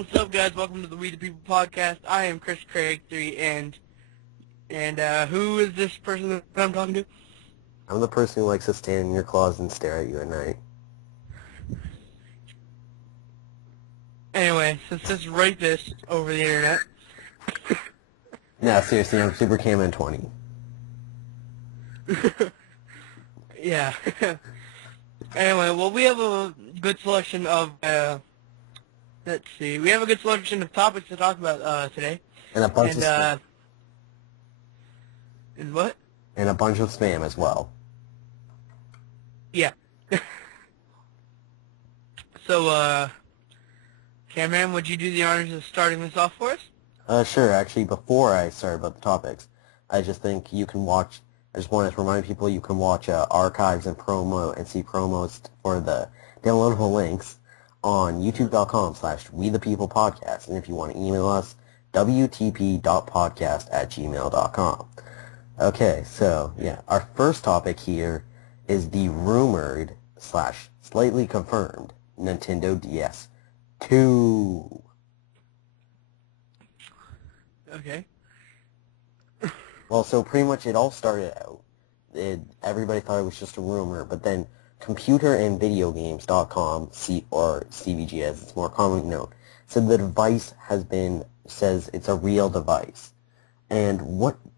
What's up, guys? Welcome to the We the People podcast. I am Chris Craig 3, and who is this person that I'm talking to? I'm the person who likes to stand in your closet and stare at you at night. Anyway, since this write this over the internet, No, seriously, I'm Super Cameron 20. yeah. Anyway, well, we have a good selection of let's see, we have a good selection of topics to talk about today, And a bunch of and spam. and what? And a bunch of spam as well. Yeah. So, Cameron, would you do the honors of starting this off for us? Sure, actually, before I start about the topics, I just think you can watch, I just wanted to remind people you can watch archives and promo and see promos for the downloadable links on youtube.com/WeThePeoplePodcast. And if you want to email us, wtp.podcast@gmail.com. Okay, so, yeah, our first topic here is the rumored / slightly confirmed Nintendo DS 2. Okay. Well, so pretty much it all started out. Everybody thought it was just a rumor, but then computerandvideogames.com, or CVG as it's more commonly known, said the device says it's a real device. And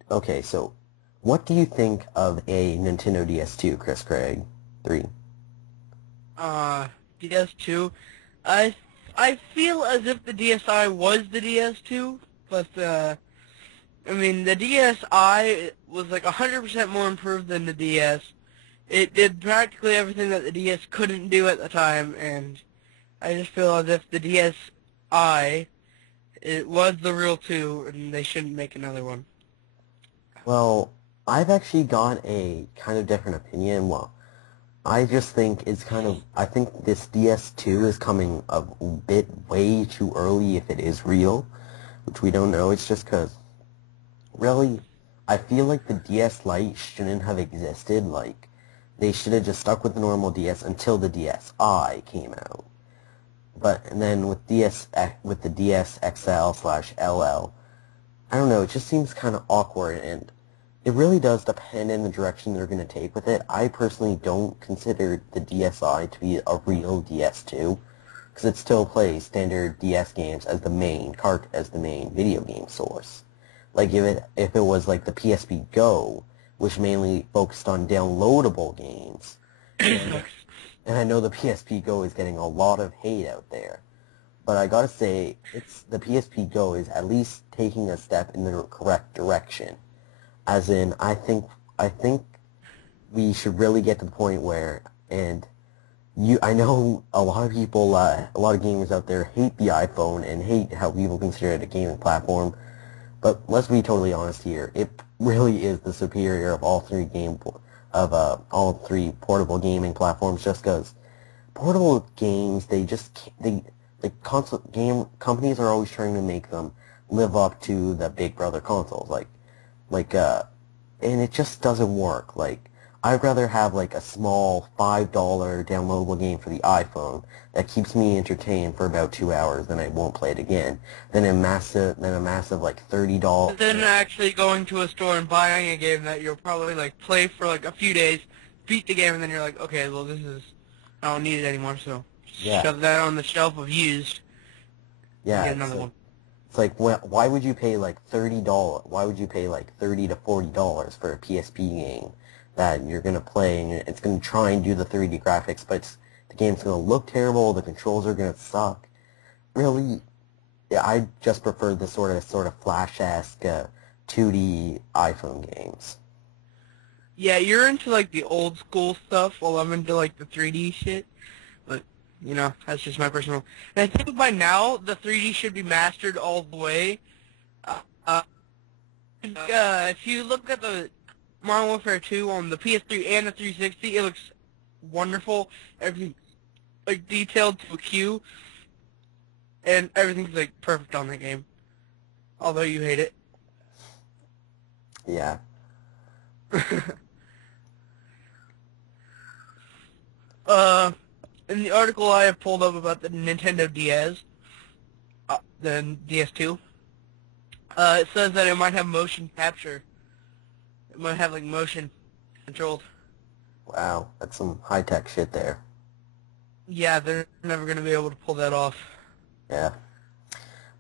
okay, so what do you think of a Nintendo DS2, Chris Craig? 3. DS2. I feel as if the DSi was the DS2, but I mean the DSi was like 100% more improved than the DS. It did practically everything that the DS couldn't do at the time, and I just feel as if the DSi it was the real 2, and they shouldn't make another one. Well, I've actually got a kind of different opinion. Well, I just think I think this DS2 is coming a bit way too early if it is real, which we don't know. It's just because, really, I feel like the DS Lite shouldn't have existed. Like, they should have just stuck with the normal DS until the DSi came out. But, and then with with the DS XL/LL, I don't know, it just seems kind of awkward, and it really does depend on the direction they're going to take with it. I personally don't consider the DSi to be a real DS2, because it still plays standard DS games as the main video game source. Like if it was like the PSP Go, which mainly focused on downloadable games, and I know the PSP Go is getting a lot of hate out there, but I gotta say, the PSP Go is at least taking a step in the correct direction. As in, I think we should really get to the point where, I know a lot of people, a lot of gamers out there hate the iPhone and hate how people consider it a gaming platform, but let's be totally honest here, it really is the superior of all three portable gaming platforms, just because portable games, the console game companies are always trying to make them live up to the Big Brother consoles, and it just doesn't work. Like, I'd rather have like a small $5 downloadable game for the iPhone that keeps me entertained for about 2 hours, then I won't play it again, than a massive like $30. Then actually going to a store and buying a game that you'll probably like play for like a few days, beat the game, and then you're like, okay, well I don't need it anymore, so Yeah, shove that on the shelf of used and yeah. get another one. It's like, why would you pay like $30? Why would you pay like $30 to $40 for a PSP game that you're gonna play and it's gonna try and do the 3D graphics, but the game's gonna look terrible, the controls are gonna suck. Really, yeah, I just prefer the sort of Flash-esque 2D iPhone games. Yeah, you're into like the old school stuff, while I'm into like the 3D shit. But that's just my personal. And I think by now the 3D should be mastered all the way. Uh, uh, if you look at the Modern Warfare 2 on the PS3 and the 360, it looks wonderful. Everything like detailed to a Q, and everything's like perfect on that game. Although you hate it. Yeah. In the article I have pulled up about the Nintendo DS, than DS2. It says that it might have motion capture. It might have like motion controlled. Wow, that's some high-tech shit there. Yeah, they're never gonna be able to pull that off. Yeah.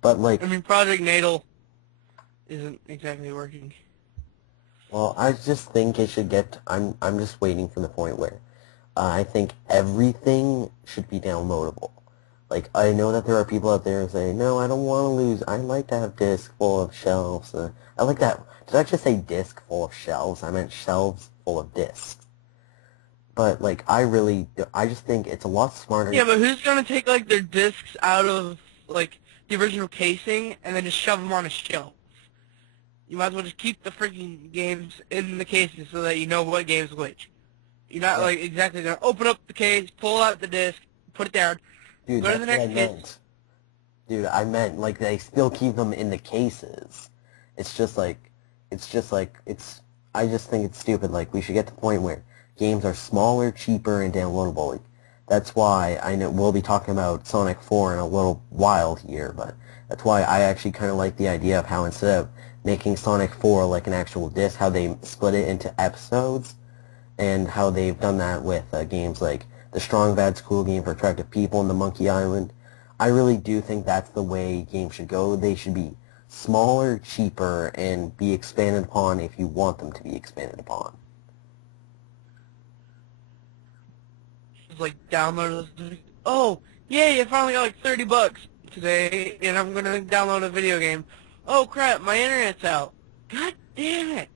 But like, I mean, Project Natal isn't exactly working. well, I just think it should get, I'm just waiting for the point where I think everything should be downloadable. Like, I know that there are people out there who say, no, I don't want to lose. I like to have disc full of shelves. I like that. Did I just say disc full of shelves? I meant shelves full of discs. But, like, I just think it's a lot smarter. Yeah, but who's gonna take like their discs out of like the original casing and then just shove them on a shelf? You might as well just keep the freaking games in the cases so that you know what game's which. You're not like exactly gonna open up the case, pull out the disc, put it down, Dude, go to that's the what I next case. meant. Dude, I meant, like, they still keep them in the cases. It's just like, I just think it's stupid. Like, we should get to the point where games are smaller, cheaper, and downloadable. Like, that's why I know we'll be talking about Sonic 4 in a little while here, but that's why I actually kind of like the idea of how instead of making Sonic 4 like an actual disc, how they split it into episodes, and how they've done that with games like the Strong Bad School Game for Attractive People and the Monkey Island. I really do think that's the way games should go. They should be smaller, cheaper, and be expanded upon if you want them to be expanded upon. Just like download this. Oh, yay! I finally got like $30 today, and I'm gonna download a video game. Oh crap! My internet's out. God damn it!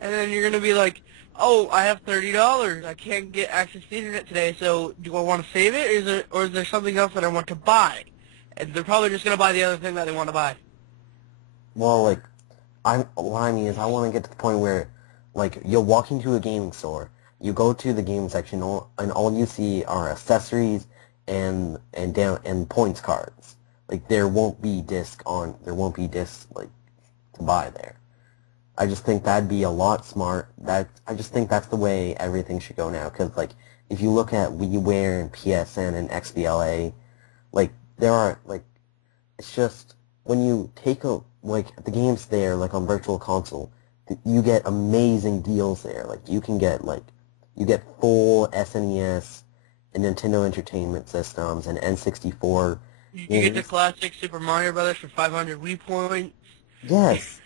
And then you're gonna be like, oh, I have $30. I can't get access to the internet today. So do I want to save it, or is there something else that I want to buy? And they're probably just gonna buy the other thing that they want to buy. Well, like, what I mean is I want to get to the point where, like, you'll walk into a gaming store, you go to the game section, and all you see are accessories and points cards. Like, there won't be discs, like, to buy there. I just think that'd be a lot smart. I just think that's the way everything should go now. Because, like, if you look at WiiWare and PSN and XBLA, like, there are, like, it's just, when you take like, the games there, like, on Virtual Console, you get amazing deals there. Like, you get full SNES and Nintendo Entertainment Systems and N64 You games. get the classic Super Mario Brothers for 500 Wii points. Yes.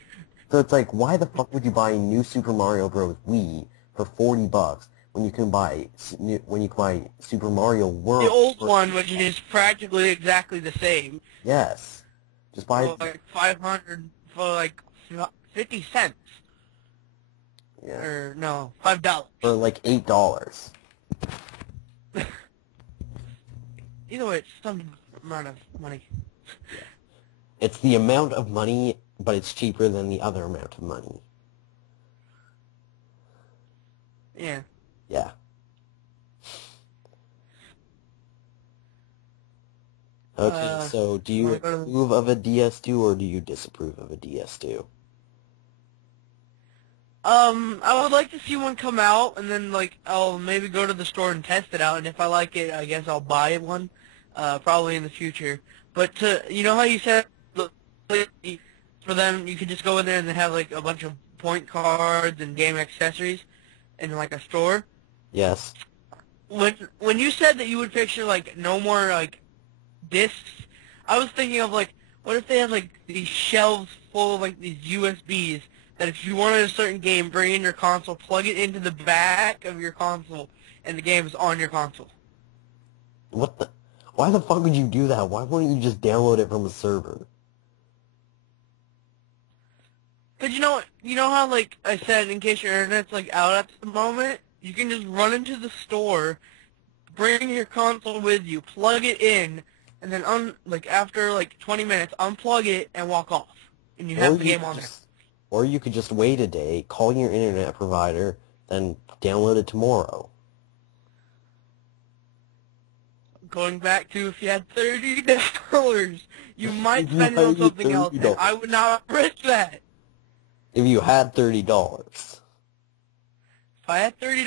So it's like, why the fuck would you buy New Super Mario Bros. Wii for $40 when you can buy Super Mario World? The old one, which is practically exactly the same. Yes. Just buy For like 500 for like 50 cents. Yeah. Or no, $5. For like $8. Either way, it's some amount of money. It's the amount of money, but it's cheaper than the other amount of money. Yeah. Yeah. Okay, so do you approve of a DS2 or do you disapprove of a DS2? I would like to see one come out, and then like I'll maybe go to the store and test it out, and if I like it, I guess I'll buy one, probably in the future. But you know how you said for them, you could just go in there and they have like a bunch of point cards and game accessories in like a store. Yes. When you said that you would picture like no more like discs, I was thinking of like, what if they had like these shelves full of like these USBs that if you wanted a certain game, bring in your console, plug it into the back of your console, and the game is on your console. What the? Why the fuck would you do that? Why wouldn't you just download it from a server? Cause you know how like I said, in case your internet's like out at the moment, you can just run into the store, bring your console with you, plug it in, and then after like 20 minutes, unplug it and walk off, and you have the game on there. Or you could just wait a day, call your internet provider, then download it tomorrow. Going back to if you had $30, you might spend it on something else, and I would not risk that. If you had $30. If I had $30,